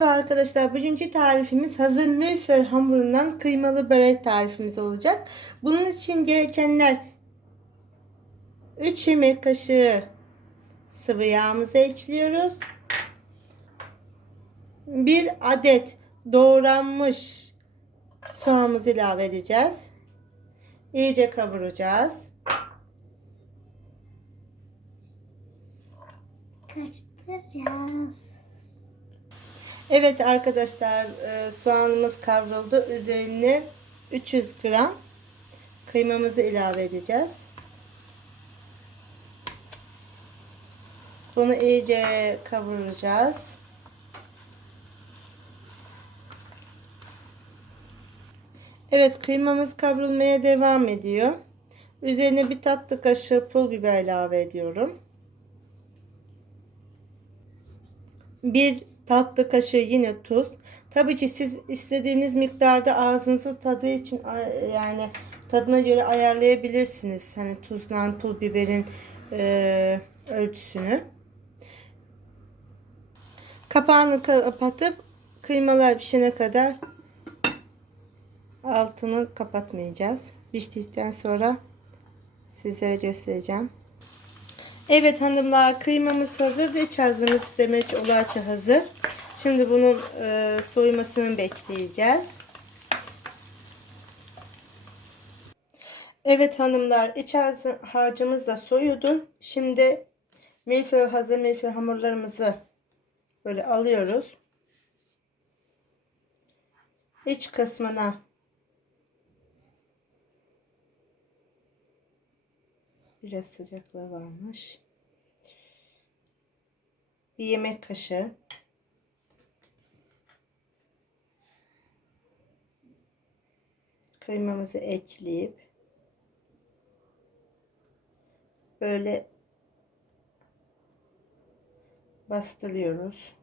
Arkadaşlar bugünkü tarifimiz hazır milföy hamurundan kıymalı börek tarifimiz olacak. Bunun için gerekenler 3 yemek kaşığı sıvı yağımızı ekliyoruz. 1 adet doğranmış soğanımızı ilave edeceğiz. İyice kavuracağız. Karıştıracağız. Evet arkadaşlar e, soğanımız kavruldu. Üzerine 300 gram kıymamızı ilave edeceğiz. Bunu iyice kavuracağız. Evet kıymamız kavrulmaya devam ediyor. Üzerine bir tatlı kaşığı pul biber ilave ediyorum. Bir tatlı kaşığı yine tuz. Tabii ki siz istediğiniz miktarda ağzınızın tadı için yani tadına göre ayarlayabilirsiniz. Hani tuzdan pul biberin e, ölçüsünü. Kapağını kapatıp kıymalar pişene kadar altını kapatmayacağız. Piştikten sonra size göstereceğim. Evet hanımlar kıymamız hazır. İç hazırımız demek olar ki hazır. Şimdi bunun e, soymasını bekleyeceğiz. Evet hanımlar iç harcımız da soyuldu. Şimdi milföy hazır milföy hamurlarımızı böyle alıyoruz. İç kısmına Biraz sıcaklığı varmış. Bir yemek kaşığı. Kıymamızı ekleyip böyle bastırıyoruz.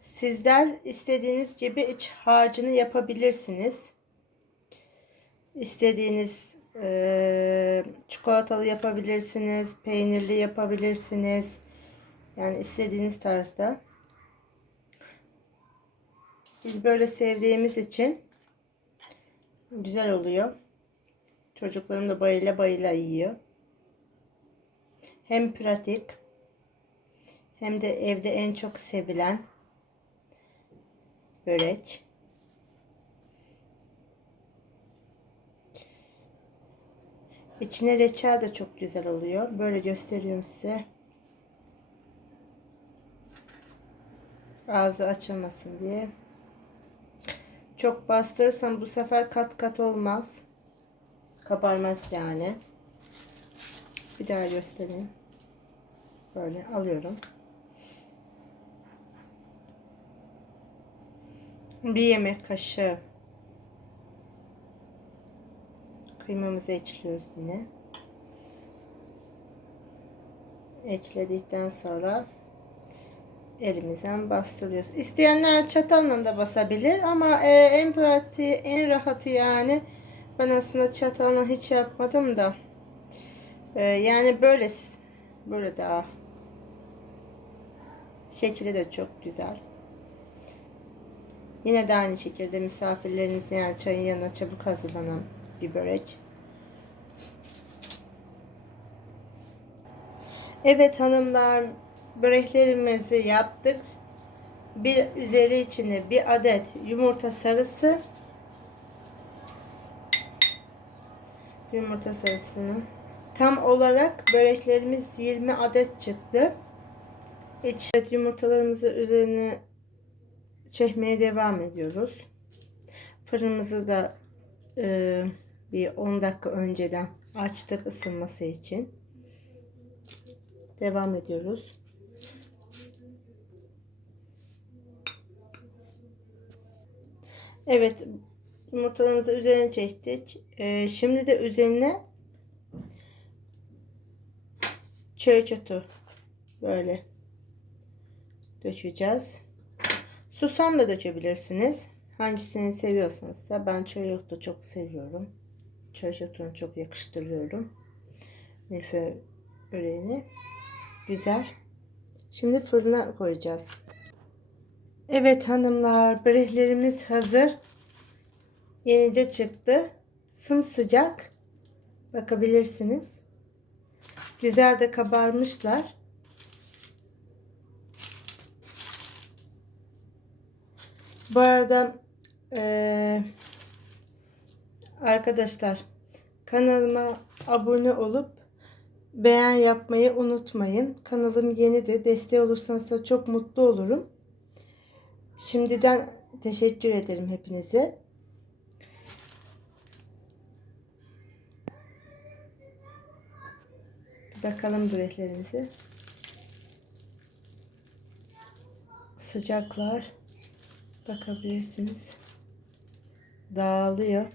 Sizler istediğiniz gibi iç harcını yapabilirsiniz. İstediğiniz ee, çikolatalı yapabilirsiniz, peynirli yapabilirsiniz. Yani istediğiniz tarzda. Biz böyle sevdiğimiz için güzel oluyor. Çocuklarım da bayıla bayıla yiyor. Hem pratik hem de evde en çok sevilen börek. İçine reçel de çok güzel oluyor. Böyle gösteriyorum size. Ağzı açılmasın diye. Çok bastırırsam bu sefer kat kat olmaz. Kabarmaz yani. Bir daha göstereyim. Böyle alıyorum. Bir yemek kaşığı Kıymamızı ekliyoruz yine. Ekledikten sonra elimizden bastırıyoruz. İsteyenler çatalla da basabilir ama e, en pratiği, en rahatı yani ben aslında çatalla hiç yapmadım da e, yani böyle böyle daha şekli de çok güzel. Yine de aynı şekilde misafirlerinizin yani çayın yanına çabuk hazırlanan bir börek. Evet hanımlar böreklerimizi yaptık. Bir üzeri içine bir adet yumurta sarısı yumurta sarısını tam olarak böreklerimiz 20 adet çıktı. İç evet, yumurtalarımızı üzerine çekmeye devam ediyoruz. Fırınımızı da e, bir 10 dakika önceden açtık ısınması için. Devam ediyoruz. Evet yumurtalarımızı üzerine çektik. Ee, şimdi de üzerine çöy çotu böyle dökeceğiz. Susam da dökebilirsiniz. Hangisini seviyorsanız da ben çöy yotu çok seviyorum. Çöy yotunu çok yakıştırıyorum. Milföy böreğini. Güzel. Şimdi fırına koyacağız. Evet hanımlar, böreklerimiz hazır. Yenice çıktı. Sımsıcak. Bakabilirsiniz. Güzel de kabarmışlar. Bu arada eee, arkadaşlar kanalıma abone olup beğen yapmayı unutmayın. Kanalım yeni de desteği olursanız da çok mutlu olurum. Şimdiden teşekkür ederim hepinize. Bakalım böreklerimize. Sıcaklar. Bakabilirsiniz. Dağılıyor.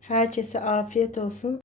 Herkese afiyet olsun.